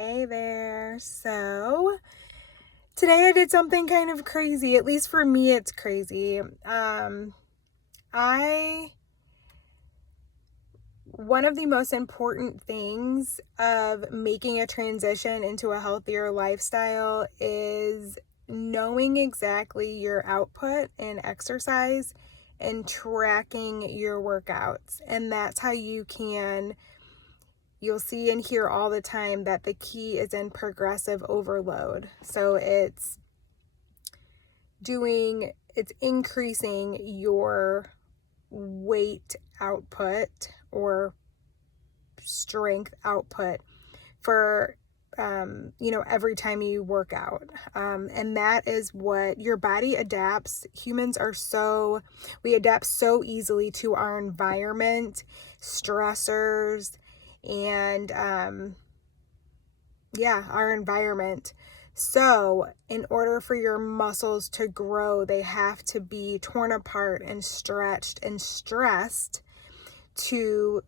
Hey there. So today I did something kind of crazy. At least for me, it's crazy. I One of the most important things of making a transition into a healthier lifestyle is knowing exactly your output in exercise and tracking your workouts. And that's how you'll see and hear all the time that the key is in progressive overload. So it's increasing your weight output or strength output for every time you work out. And that is what your body adapts. We adapt so easily to our environment, stressors, and our environment. So, in order for your muscles to grow, they have to be torn apart and stretched and stressed to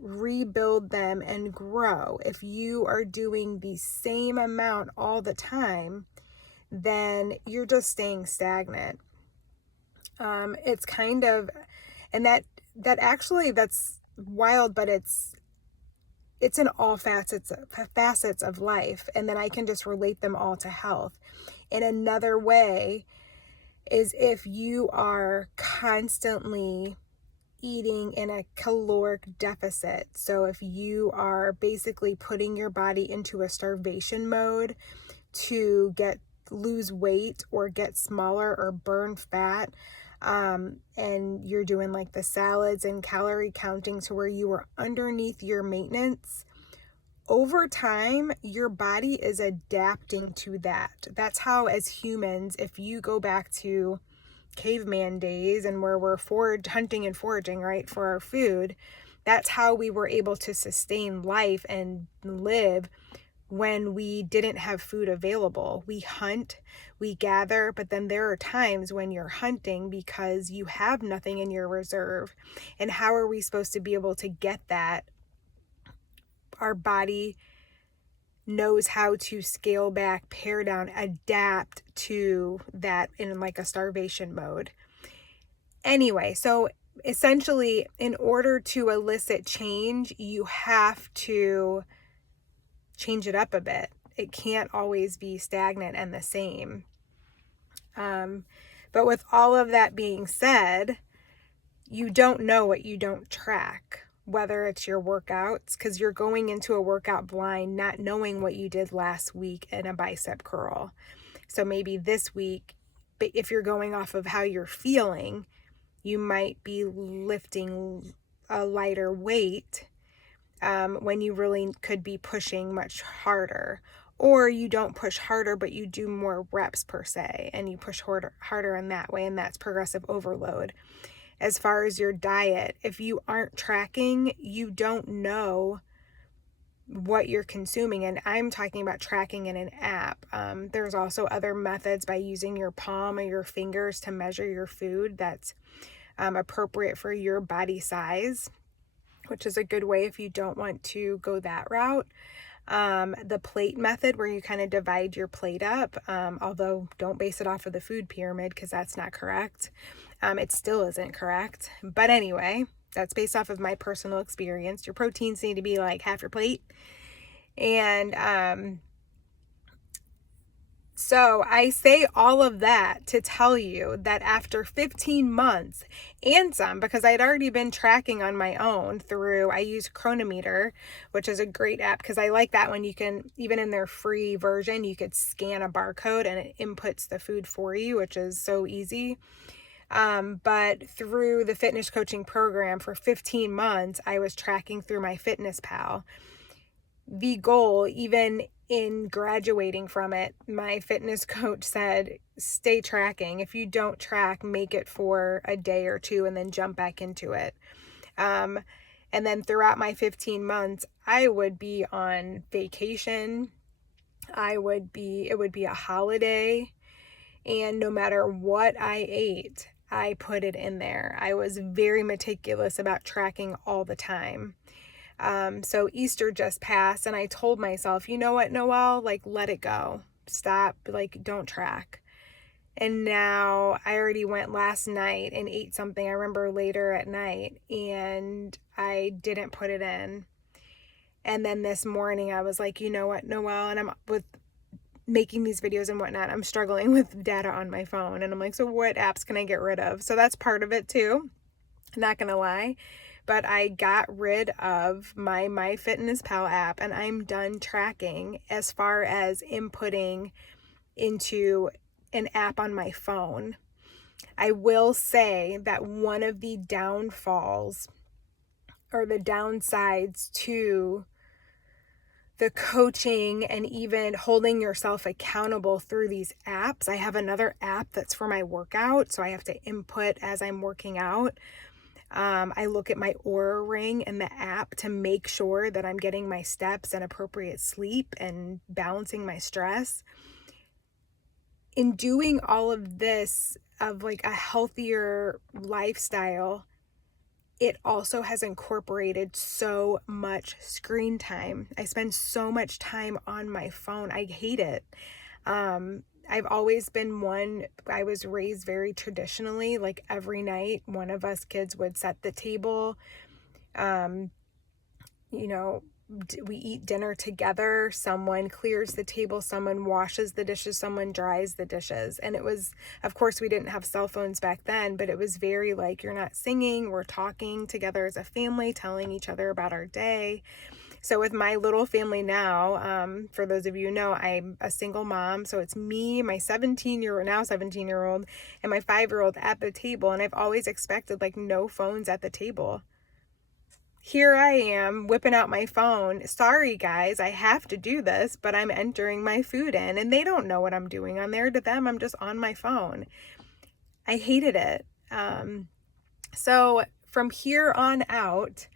rebuild them and grow. If you are doing the same amount all the time, then you're just staying stagnant. It's kind of, and that's wild, but it's in all facets of life, and then I can just relate them all to health. In another way is if you are constantly eating in a caloric deficit. So if you are basically putting your body into a starvation mode to lose weight or get smaller or burn fat, and you're doing like the salads and calorie counting to where you are underneath your maintenance, over time, your body is adapting to that. That's how, as humans, if you go back to caveman days and where we're hunting and foraging, right, for our food, that's how we were able to sustain life and live when we didn't have food available. We hunt, we gather, but then there are times when you're hunting because you have nothing in your reserve. And how are we supposed to be able to get that? Our body knows how to scale back, pare down, adapt to that in like a starvation mode. Anyway, so essentially, in order to elicit change, you have to change it up a bit. It can't always be stagnant and the same. But with all of that being said, you don't know what you don't track, whether it's your workouts, because you're going into a workout blind, not knowing what you did last week in a bicep curl. So maybe this week, but if you're going off of how you're feeling, you might be lifting a lighter weight when you really could be pushing much harder. Or you don't push harder, but you do more reps per se, and you push harder in that way, and that's progressive overload. As far as your diet, if you aren't tracking, you don't know what you're consuming. And I'm talking about tracking in an app. There's also other methods by using your palm or your fingers to measure your food that's appropriate for your body size, which is a good way if you don't want to go that route. The plate method, where you kind of divide your plate up, although don't base it off of the food pyramid because that's not correct. It still isn't correct. But anyway, that's based off of my personal experience. Your proteins need to be like half your plate. And so I say all of that to tell you that after 15 months and some, because I'd already been tracking on my own I use Cronometer, which is a great app because I like that one. You can, even in their free version, you could scan a barcode and it inputs the food for you, which is so easy. But through the fitness coaching program for 15 months, I was tracking through MyFitnessPal. The goal, even in graduating from it, my fitness coach said, stay tracking. If you don't track, make it for a day or two and then jump back into it. And then throughout my 15 months, I would be on vacation. It would be a holiday. And no matter what I ate, I put it in there. I was very meticulous about tracking all the time. So Easter just passed and I told myself, you know what, Noelle, like, let it go. Stop, like, don't track. And now I already went last night and ate something, I remember later at night, and I didn't put it in. And then this morning I was like, you know what, Noelle, and I'm with making these videos and whatnot, I'm struggling with data on my phone. And I'm like, so what apps can I get rid of? So that's part of it too. Not gonna lie. But I got rid of my MyFitnessPal app and I'm done tracking as far as inputting into an app on my phone. I will say that one of the downfalls or the downsides to the coaching and even holding yourself accountable through these apps. I have another app that's for my workout, so I have to input as I'm working out. I look at my Oura Ring and the app to make sure that I'm getting my steps and appropriate sleep and balancing my stress. In doing all of this of like a healthier lifestyle, it also has incorporated so much screen time. I spend so much time on my phone. I hate it. I've always been one, I was raised very traditionally, like every night, one of us kids would set the table. You know, we eat dinner together. Someone clears the table, someone washes the dishes, someone dries the dishes. And it was, of course, we didn't have cell phones back then, but it was very like, you're not singing, we're talking together as a family, telling each other about our day. So with my little family now, for those of you who know, I'm a single mom. So it's me, my 17-year-old, and my 5-year-old at the table. And I've always expected like no phones at the table. Here I am whipping out my phone. Sorry guys, I have to do this, but I'm entering my food in and they don't know what I'm doing on there. To them, I'm just on my phone. I hated it. So from here on out,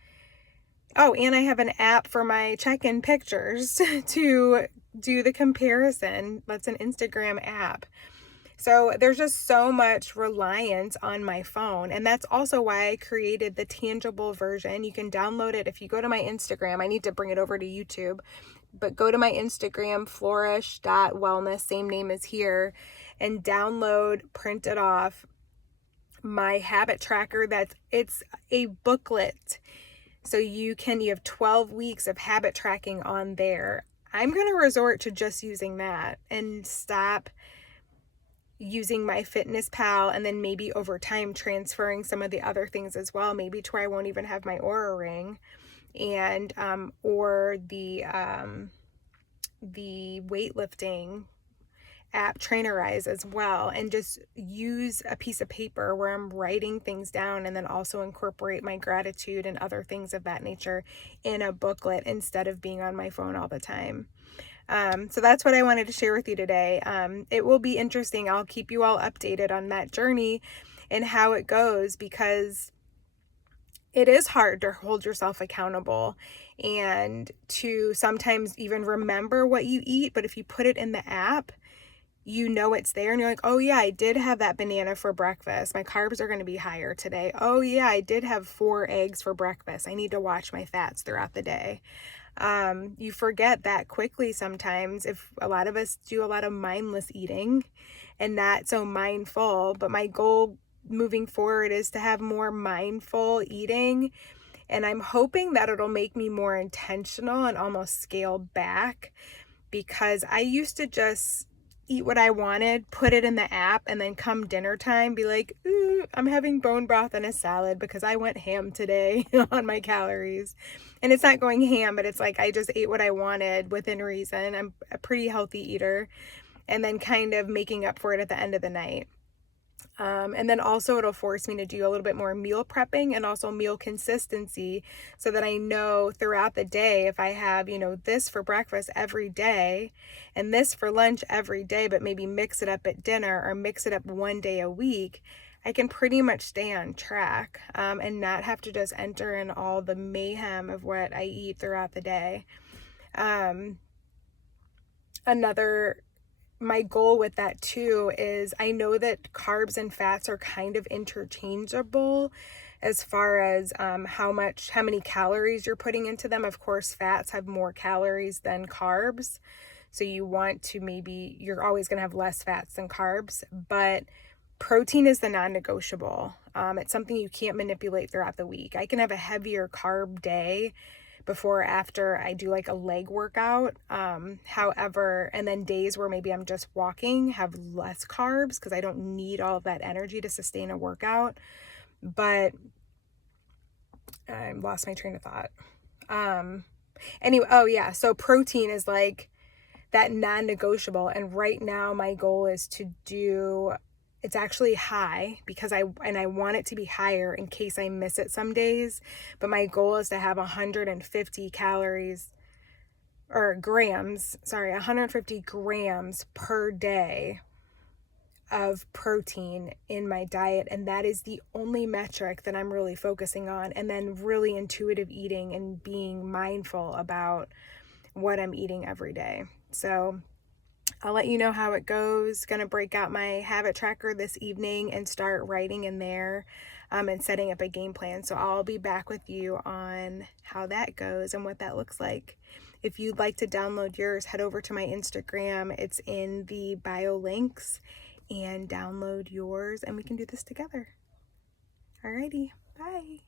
oh, and I have an app for my check-in pictures to do the comparison. That's an Instagram app. So there's just so much reliance on my phone. And that's also why I created the tangible version. You can download it if you go to my Instagram. I need to bring it over to YouTube. But go to my Instagram, flourish.wellness, same name as here, and download, print it off, my habit tracker. It's a booklet. So you have 12 weeks of habit tracking on there. I'm going to resort to just using that and stop using MyFitnessPal, and then maybe over time transferring some of the other things as well, maybe to where I won't even have my Oura Ring and or the weightlifting app Trainerize as well, and just use a piece of paper where I'm writing things down, and then also incorporate my gratitude and other things of that nature in a booklet instead of being on my phone all the time. So that's what I wanted to share with you today. It will be interesting. I'll keep you all updated on that journey and how it goes, because it is hard to hold yourself accountable and to sometimes even remember what you eat. But if you put it in the app, you know it's there and you're like, oh yeah, I did have that banana for breakfast. My carbs are going to be higher today. Oh yeah, I did have 4 eggs for breakfast. I need to watch my fats throughout the day. You forget that quickly sometimes. If a lot of us do a lot of mindless eating and not so mindful, but my goal moving forward is to have more mindful eating. And I'm hoping that it'll make me more intentional and almost scale back, because I used to just eat what I wanted, put it in the app, and then come dinner time, be like, ooh, I'm having bone broth and a salad because I went ham today on my calories. And it's not going ham, but it's like I just ate what I wanted within reason. I'm a pretty healthy eater. And then kind of making up for it at the end of the night. And then also it'll force me to do a little bit more meal prepping and also meal consistency, so that I know throughout the day, if I have, this for breakfast every day and this for lunch every day, but maybe mix it up at dinner or mix it up one day a week, I can pretty much stay on track and not have to just enter in all the mayhem of what I eat throughout the day. My goal with that too is, I know that carbs and fats are kind of interchangeable, as far as how many calories you're putting into them. Of course, fats have more calories than carbs. So you want to you're always going to have less fats than carbs, but protein is the non-negotiable. It's something you can't manipulate throughout the week. I can have a heavier carb day before or after I do like a leg workout. However, and then days where maybe I'm just walking have less carbs because I don't need all of that energy to sustain a workout. But I lost my train of thought. Anyway, oh yeah, so protein is like that non-negotiable, and right now my goal is to do, it's actually high because I want it to be higher in case I miss it some days, but my goal is to have 150 calories or grams, 150 grams per day of protein in my diet, and that is the only metric that I'm really focusing on. And then really intuitive eating and being mindful about what I'm eating every day. So I'll let you know how it goes. Gonna break out my habit tracker this evening and start writing in there and setting up a game plan. So I'll be back with you on how that goes and what that looks like. If you'd like to download yours, head over to my Instagram. It's in the bio links, and download yours and we can do this together. Alrighty, bye.